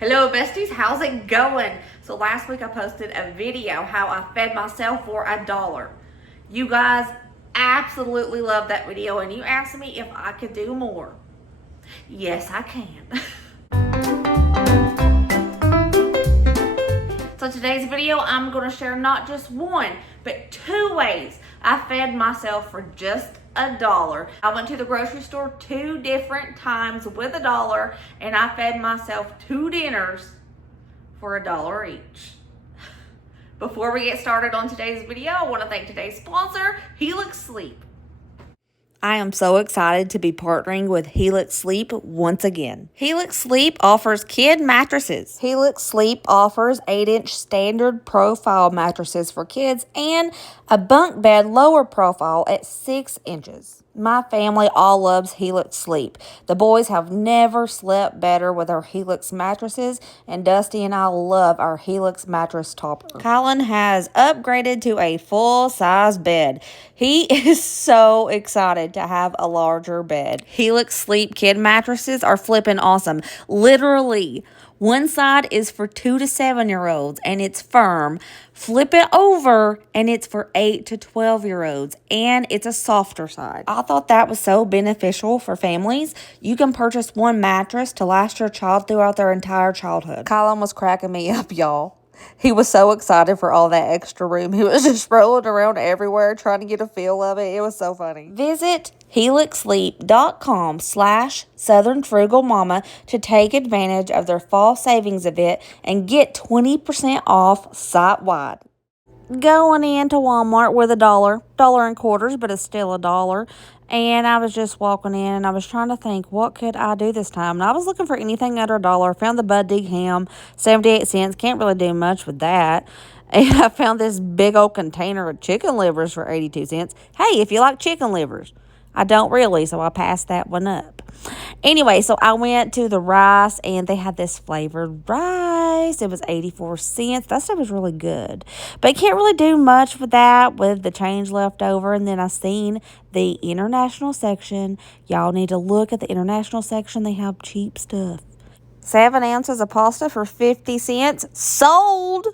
Hello besties, how's it going? So last week I posted a video how I fed myself for $1. You guys absolutely loved that video and you asked me if I could do more. Yes, I can. So today's video, I'm going to share not just one, but 2 ways I fed myself for just $1. I went to the grocery store 2 different times with $1 and I fed myself 2 dinners for $1 each. Before we get started on today's video, I want to thank today's sponsor, Helix Sleep. I am so excited to be partnering with Helix Sleep once again. Helix Sleep offers kid mattresses. Helix Sleep offers 8-inch standard profile mattresses for kids and a bunk bed lower profile at 6 inches. My family all loves Helix Sleep. The boys have never slept better with our Helix mattresses, and Dusty and I love our Helix mattress topper. Colin has upgraded to a full-size bed. He is so excited to have a larger bed. Helix Sleep kid mattresses are flipping awesome. Literally, one side is for 2 to 7-year-olds and it's firm. Flip it over and it's for 8 to 12-year-olds and it's a softer side. I thought that was so beneficial for families. You can purchase one mattress to last your child throughout their entire childhood. Colin was cracking me up, y'all. He was so excited for all that extra room. He was just rolling around everywhere trying to get a feel of it. It was so funny. Visit helixsleep.com/southernfrugalmama to take advantage of their fall savings event and get 20% off site-wide. Going into Walmart with $1 and quarters, but it's still $1. And I was just walking in and I was trying to think, what could I do this time? And I was looking for anything under $1. Found the Bud Dig ham, 78 cents. Can't really do much with that. And I found this big old container of chicken livers for 82 cents. Hey, if you like chicken livers. I don't really, so I passed that one up. Anyway, so I went to the rice, and they had this flavored rice. It was 84 cents. That stuff was really good. But you can't really do much with that with the change left over. And then I seen the international section. Y'all need to look at the international section. They have cheap stuff. 7 ounces of pasta for 50 cents. Sold!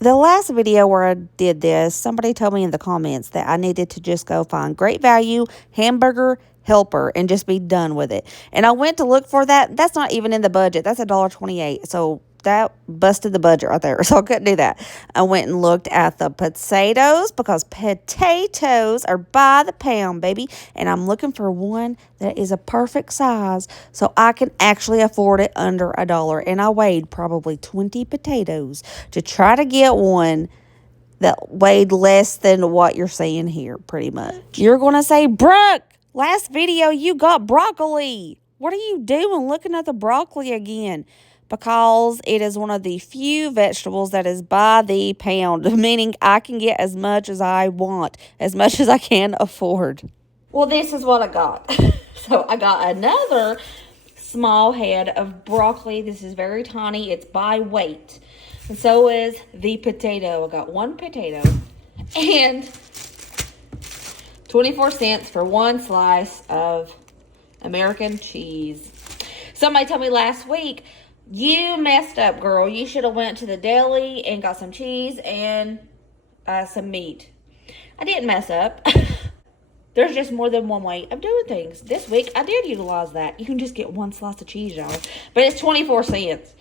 The last video where I did this, somebody told me in the comments that I needed to just go find Great Value Hamburger Helper and just be done with it. And I went to look for that. That's not even in the budget. That's $1.28. So that busted the budget right there. So I couldn't do that. I went and looked at the potatoes because potatoes are by the pound, baby. And I'm looking for one that is a perfect size so I can actually afford it under $1. And I weighed probably 20 potatoes to try to get one that weighed less than what you're seeing here, pretty much. You're going to say, Brooke, last video you got broccoli. What are you doing looking at the broccoli again? Because it is one of the few vegetables that is by the pound, meaning I can get as much as I want, as much as I can afford. Well, this is what I got. So I got another small head of broccoli. This is very tiny. It's by weight. And so is the potato. I got 1 potato and 24 cents for 1 slice of American cheese. Somebody told me last week, you messed up, girl. You should have went to the deli and got some cheese and some meat. I didn't mess up. There's just more than one way of doing things. This week, I did utilize that. You can just get 1 slice of cheese, y'all. But it's 24 cents.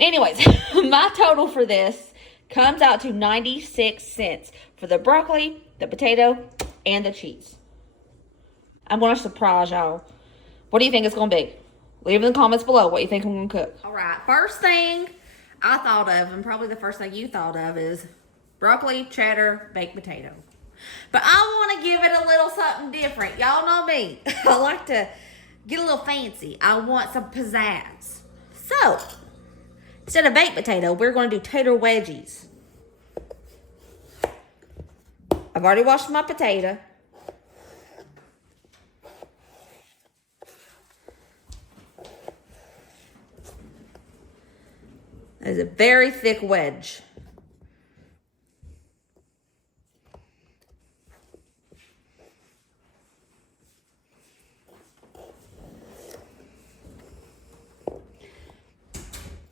Anyways, my total for this comes out to 96 cents for the broccoli, the potato, and the cheese. I'm going to surprise y'all. What do you think it's going to be? Leave in the comments below what you think I'm going to cook. All right, first thing I thought of, and probably the first thing you thought of, is broccoli, cheddar, baked potato. But I want to give it a little something different. Y'all know me. I like to get a little fancy. I want some pizzazz. So, instead of baked potato, we're going to do tater wedgies. I've already washed my potato. It's a very thick wedge.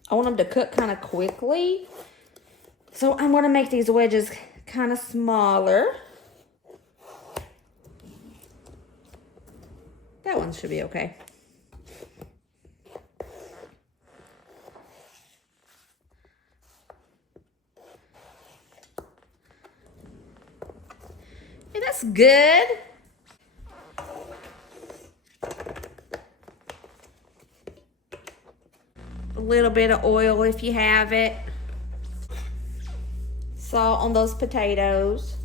I want them to cook kind of quickly. So I'm going to make these wedges kind of smaller. That one should be okay. Hey, that's good. A little bit of oil if you have it. Salt on those potatoes.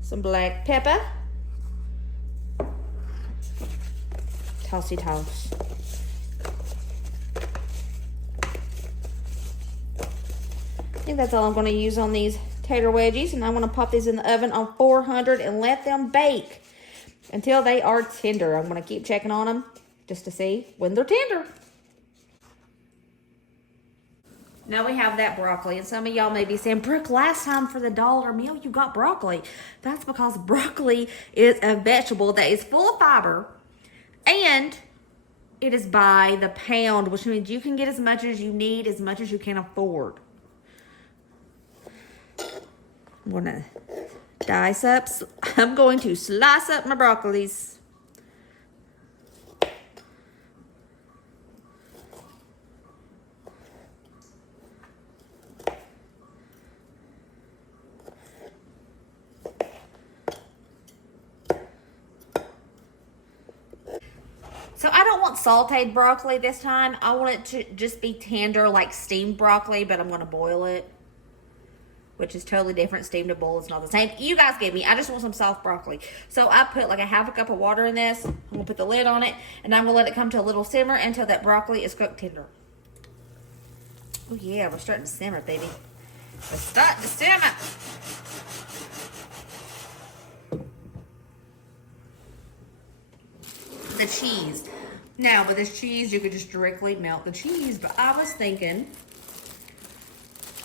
Some black pepper. Tossy toss. I think that's all I'm going to use on these tater wedgies, and I'm going to pop these in the oven on 400 and let them bake until they are tender. I'm going to keep checking on them just to see when they're tender. Now we have that broccoli, and some of y'all may be saying, Brooke, last time for the dollar meal you got broccoli. That's because broccoli is a vegetable that is full of fiber, and it is by the pound, which means you can get as much as you need, as much as you can afford. I'm going to slice up my broccolis. So I don't want sauteed broccoli this time. I want it to just be tender like steamed broccoli, but I'm going to boil it, which is totally different. Steamed to boil is not the same. You guys get me. I just want some soft broccoli. So I put like a half a cup of water in this. I'm going to put the lid on it, and I'm going to let it come to a little simmer until that broccoli is cooked tender. Oh yeah, we're starting to simmer, baby. We're starting to simmer. The cheese. Now, with this cheese, you could just directly melt the cheese, but I was thinking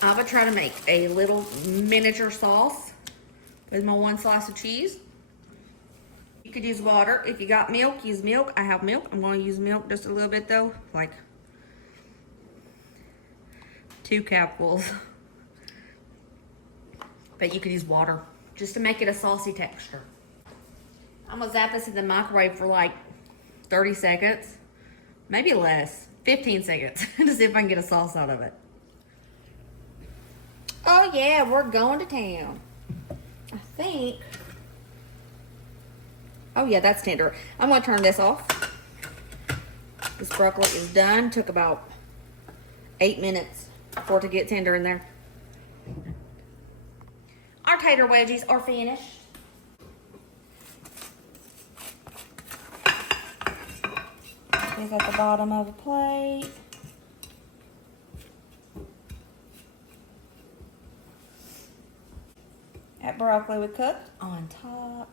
I would try to make a little miniature sauce with my one slice of cheese. You could use water. If you got milk, use milk. I have milk. I'm going to use milk just a little bit though, like 2 cupfuls. But you could use water just to make it a saucy texture. I'm going to zap this in the microwave for like 30 seconds, maybe less, 15 seconds, to see if I can get a sauce out of it. Oh yeah, we're going to town. I think, oh yeah, that's tender. I'm gonna turn this off. This broccoli is done. Took about 8 minutes for it to get tender in there. Our tater wedgies are finished. These at the bottom of a plate. That broccoli we cooked on top.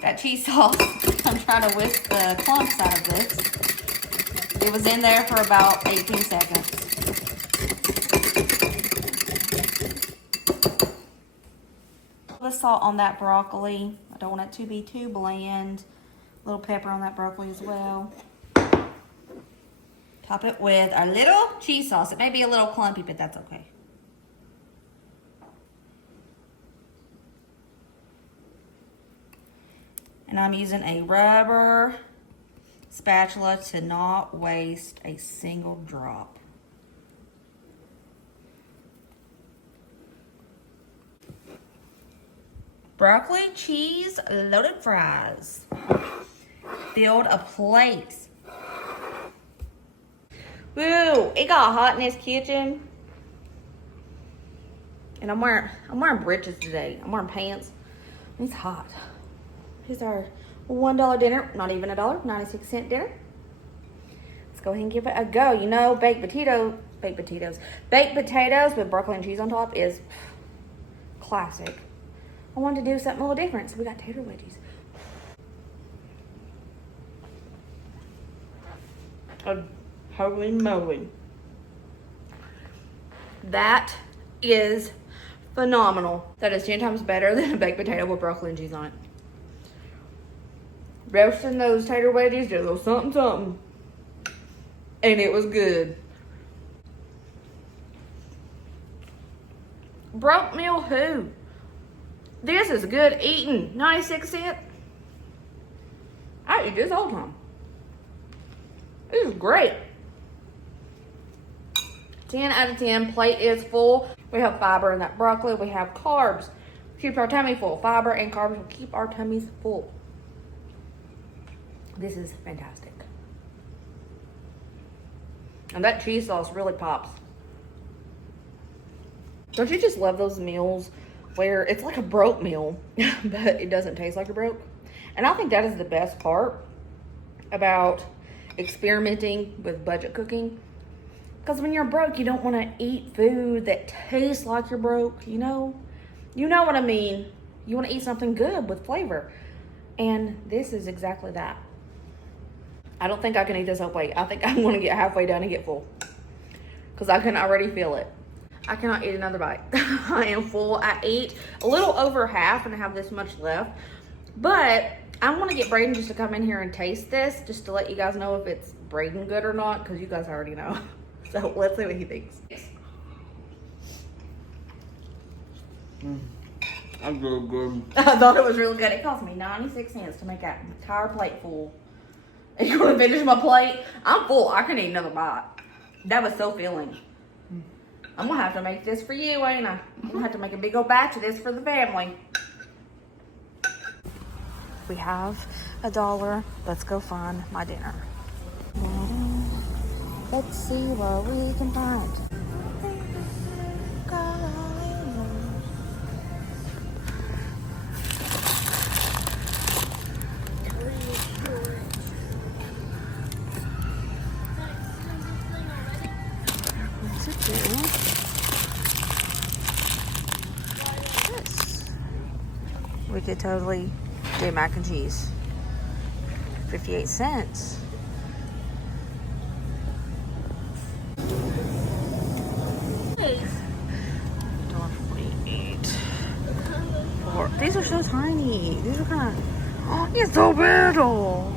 That cheese sauce, I'm trying to whisk the clumps out of this. It was in there for about 18 seconds. The salt on that broccoli. I don't want it to be too bland. A little pepper on that broccoli as well. Top it with a little cheese sauce. It may be a little clumpy, but that's okay. And I'm using a rubber spatula to not waste a single drop. Broccoli, cheese, loaded fries. Build a plate. Woo! It got hot in this kitchen. And I'm wearing britches today. I'm wearing pants. It's hot. Here's our $1 dinner. Not even a dollar. 96-cent dinner. Let's go ahead and give it a go. You know, baked potatoes with broccoli and cheese on top is classic. I wanted to do something a little different, so we got tater wedgies. Oh, holy moly. That is phenomenal. That is 10 times better than a baked potato with broccoli and cheese on it. roasting those tater wedges to a little something something. And it was good. Broke meal who? This is good eating. 96 cents. I eat this all the time. This is great. 10 out of 10. Plate is full. We have fiber in that broccoli. We have carbs. Keep our tummy full. Fiber and carbs will keep our tummies full. This is fantastic. And that cheese sauce really pops. Don't you just love those meals where it's like a broke meal, but it doesn't taste like a broke? And I think that is the best part about experimenting with budget cooking. Because when you're broke, you don't want to eat food that tastes like you're broke, you know? You know what I mean. You want to eat something good with flavor. And this is exactly that. I don't think I can eat this whole plate. I think I'm going to get halfway done and get full. Because I can already feel it. I cannot eat another bite. I am full. I ate a little over half and I have this much left. But I want to get Braden just to come in here and taste this, just to let you guys know if it's Braden good or not, because you guys already know. So let's see what he thinks. That's really good. I thought it was really good. It cost me 96 cents to make that entire plate full. And you're going to finish my plate? I'm full. I can eat another bite. That was so filling. I'm going to have to make this for you, ain't I? I'm going to have to make a big old batch of this for the family. We have $1. Let's go find my dinner. Let's see what we can find. We could totally do mac and cheese. 58 cents. These are so tiny. These are kind of, oh, it's so little.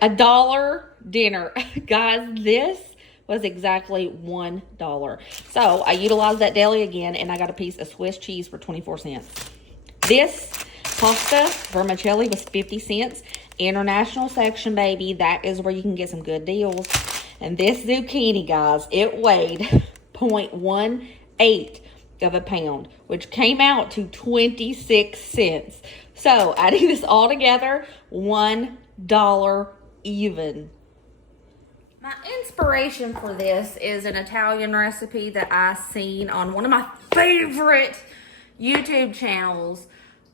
$1 dinner. Guys, this was exactly $1. So I utilized that deli again and I got a piece of Swiss cheese for 24 cents. This pasta vermicelli was 50 cents. International section, baby. That is where you can get some good deals. And this zucchini, guys, it weighed 0.18 of a pound, which came out to 26 cents. So adding this all together, $1 even. My inspiration for this is an Italian recipe that I seen on one of my favorite YouTube channels.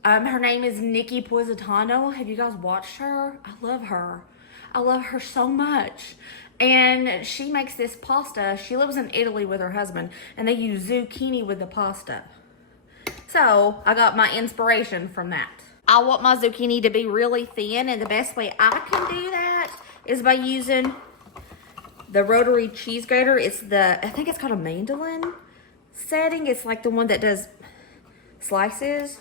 Her name is Nikki Positano. Have you guys watched her? I love her. I love her so much. And she makes this pasta. She lives in Italy with her husband, and they use zucchini with the pasta. So I got my inspiration from that. I want my zucchini to be really thin, and the best way I can do that is by using the rotary cheese grater. It's I think it's called a mandolin setting. It's like the one that does slices.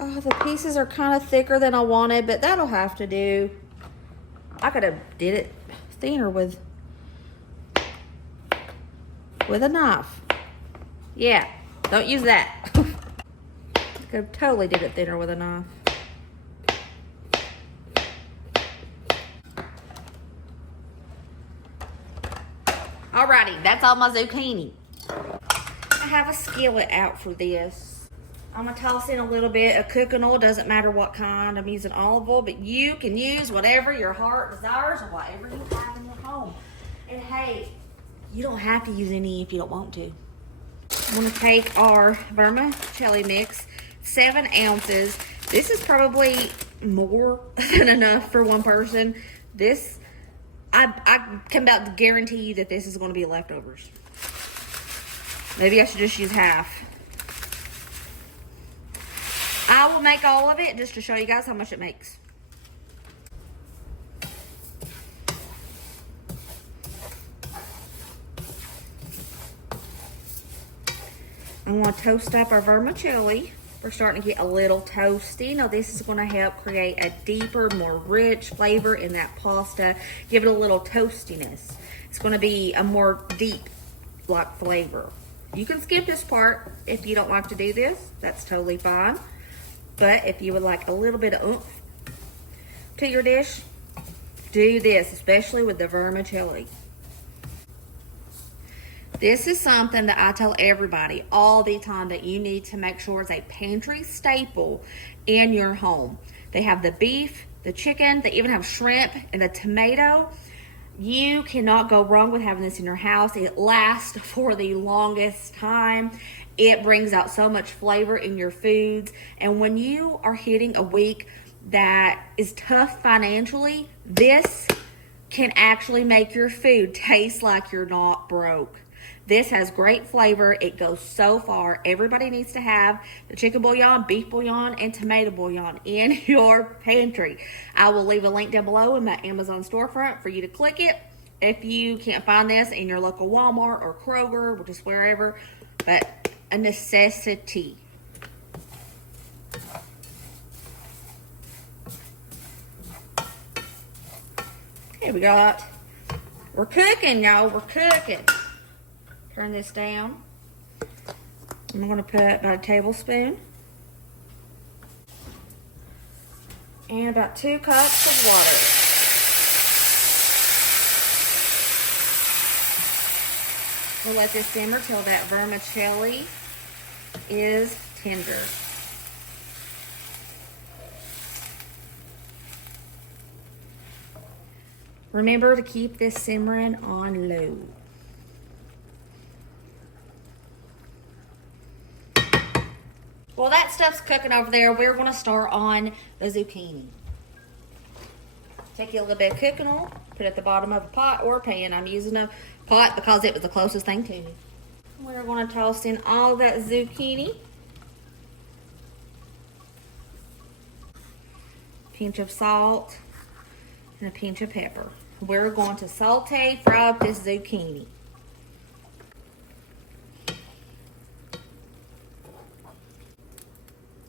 Oh, the pieces are kind of thicker than I wanted, but that'll have to do. I could have did it thinner with a knife. Yeah, don't use that. I could have totally did it thinner with a knife. Alrighty, that's all my zucchini. I have a skillet out for this. I'm gonna toss in a little bit of cooking oil. Doesn't matter what kind. I'm using olive oil, but you can use whatever your heart desires or whatever you have in your home. And hey, you don't have to use any if you don't want to. I'm gonna take our vermicelli mix, 7 ounces. This is probably more than enough for one person. This, I can about guarantee you that this is gonna be leftovers. Maybe I should just use half. I will make all of it just to show you guys how much it makes. I'm going to toast up our vermicelli. We're starting to get a little toasty. Now this is going to help create a deeper, more rich flavor in that pasta. Give it a little toastiness. It's going to be a more deep like flavor. You can skip this part if you don't like to do this. That's totally fine. But if you would like a little bit of oomph to your dish, do this, especially with the vermicelli. This is something that I tell everybody all the time that you need to make sure is a pantry staple in your home. They have the beef, the chicken, they even have shrimp and the tomato. You cannot go wrong with having this in your house. It lasts for the longest time. It brings out so much flavor in your foods. And when you are hitting a week that is tough financially, this can actually make your food taste like you're not broke. This has great flavor. It goes so far. Everybody needs to have the chicken bouillon, beef bouillon, and tomato bouillon in your pantry. I will leave a link down below in my Amazon storefront for you to click it. If you can't find this in your local Walmart or Kroger, or just wherever, but a necessity. Okay, we're cooking, y'all. We're cooking. Turn this down. I'm going to put about a tablespoon and about 2 cups of water. We'll let this simmer till that vermicelli is tender. Remember to keep this simmering on low. Well, that stuff's cooking over there. We're going to start on the zucchini. Take you a little bit of cooking oil, put it at the bottom of a pot or a pan. I'm using a pot because it was the closest thing to me. We're going to toss in all that zucchini. Pinch of salt and a pinch of pepper. We're going to fry up this zucchini.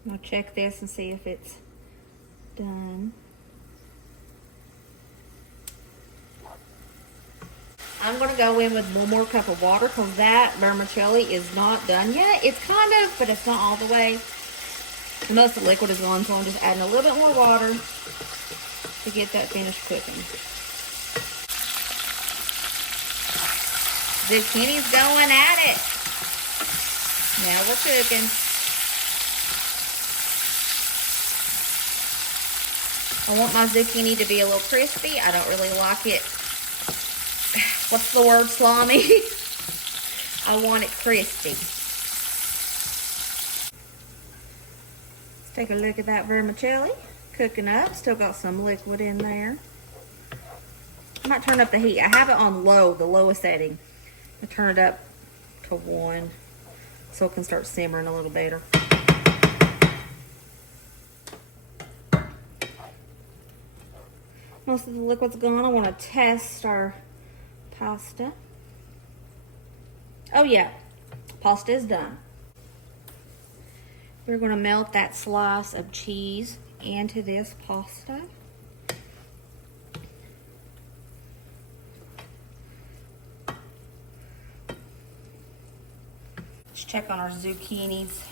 I'll check this and see if it's done. I'm going to go in with 1 more cup of water because that vermicelli is not done yet. It's kind of, but it's not all the way. Most of the liquid is gone, so I'm just adding a little bit more water to get that finished cooking. Zucchini's going at it. Now we're cooking. I want my zucchini to be a little crispy. I don't really like it. What's the word, slimy? I want it crispy. Let's take a look at that vermicelli. Cooking up. Still got some liquid in there. I might turn up the heat. I have it on low, the lowest setting. I turn it up to 1 so it can start simmering a little better. Most of the liquid's gone. I want to test our pasta. Oh yeah, pasta is done. We're going to melt that slice of cheese into this pasta. Let's check on our zucchinis.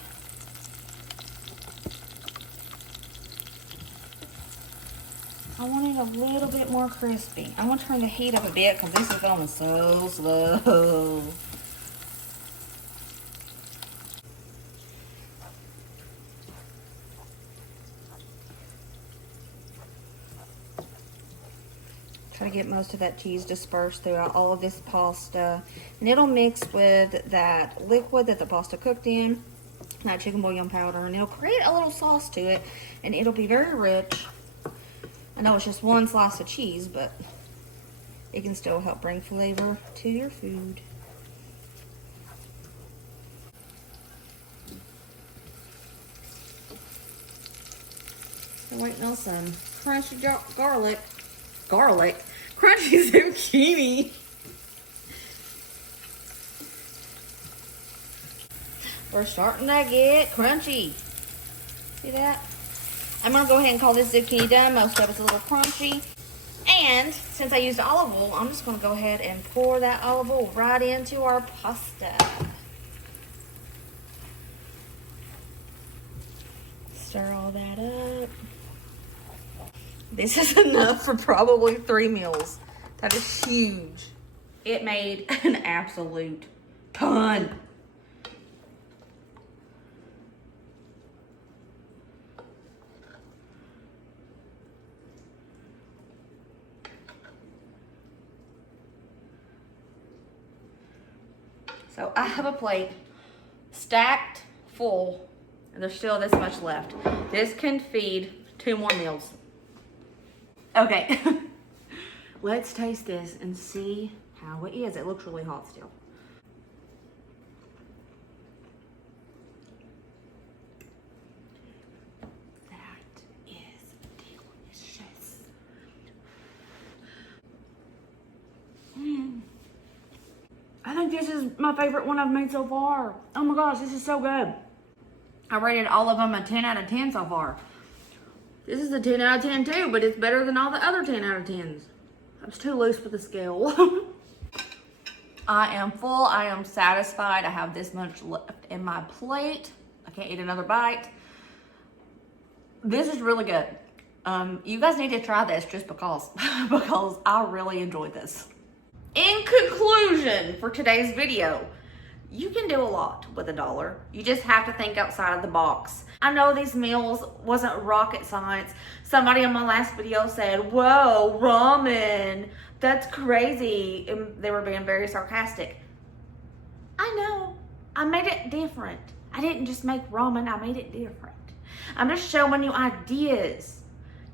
I want it a little bit more crispy. I'm going to turn the heat up a bit because this is going so slow. Try to get most of that cheese dispersed throughout all of this pasta. And it'll mix with that liquid that the pasta cooked in, that chicken bouillon powder, and it'll create a little sauce to it, and it'll be very rich. I know it's just 1 slice of cheese, but it can still help bring flavor to your food. I'm waiting on some crunchy crunchy zucchini. We're starting to get crunchy. See that? I'm going to go ahead and call this zucchini done. Most of it's a little crunchy. And since I used olive oil, I'm just going to go ahead and pour that olive oil right into our pasta. Stir all that up. This is enough for probably 3 meals. That is huge. It made an absolute ton. So I have a plate stacked full, and there's still this much left. This can feed 2 more meals. Okay, let's taste this and see how it is. It looks really hot still. That is delicious. I think this is my favorite one I've made so far. Oh my gosh, this is so good. I rated all of them a 10 out of 10 so far. This is a 10 out of 10 too, but it's better than all the other 10 out of 10s. I was too loose with the scale. I am full, I am satisfied. I have this much left in my plate. I can't eat another bite. This is really good. You guys need to try this just because I really enjoyed this. In conclusion for today's video, you can do a lot with $1. You just have to think outside of the box. I know these meals wasn't rocket science. Somebody on my last video said, whoa, ramen, that's crazy. And they were being very sarcastic. I know, I made it different. I didn't just make ramen, I made it different. I'm just showing you ideas.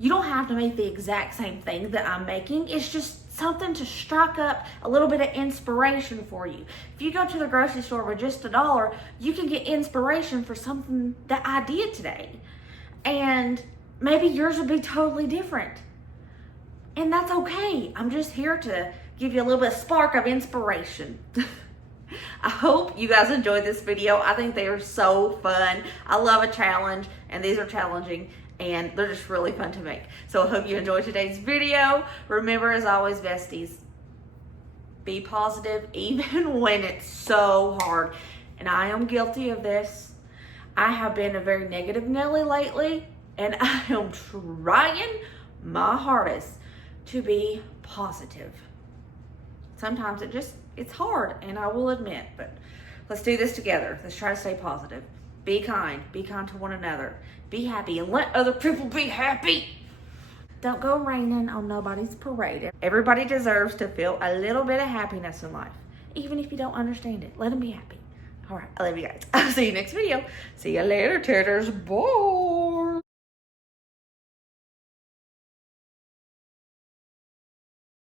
You don't have to make the exact same thing that I'm making. It's just something to strike up a little bit of inspiration for you. If you go to the grocery store with just $1, you can get inspiration for something that I did today. And maybe yours would be totally different. And that's okay. I'm just here to give you a little bit of spark of inspiration. I hope you guys enjoyed this video. I think they are so fun. I love a challenge, and these are challenging, and they're just really fun to make. So I hope you enjoyed today's video. Remember, as always, besties, be positive even when it's so hard. And I am guilty of this. I have been a very negative Nelly lately, and I am trying my hardest to be positive. Sometimes it's hard, and I will admit, but let's do this together. Let's try to stay positive. Be kind to one another. Be happy and let other people be happy. Don't go raining on nobody's parade. Everybody deserves to feel a little bit of happiness in life. Even if you don't understand it, let them be happy. All right, I love you guys. I'll see you next video. See you later, taters. Bye.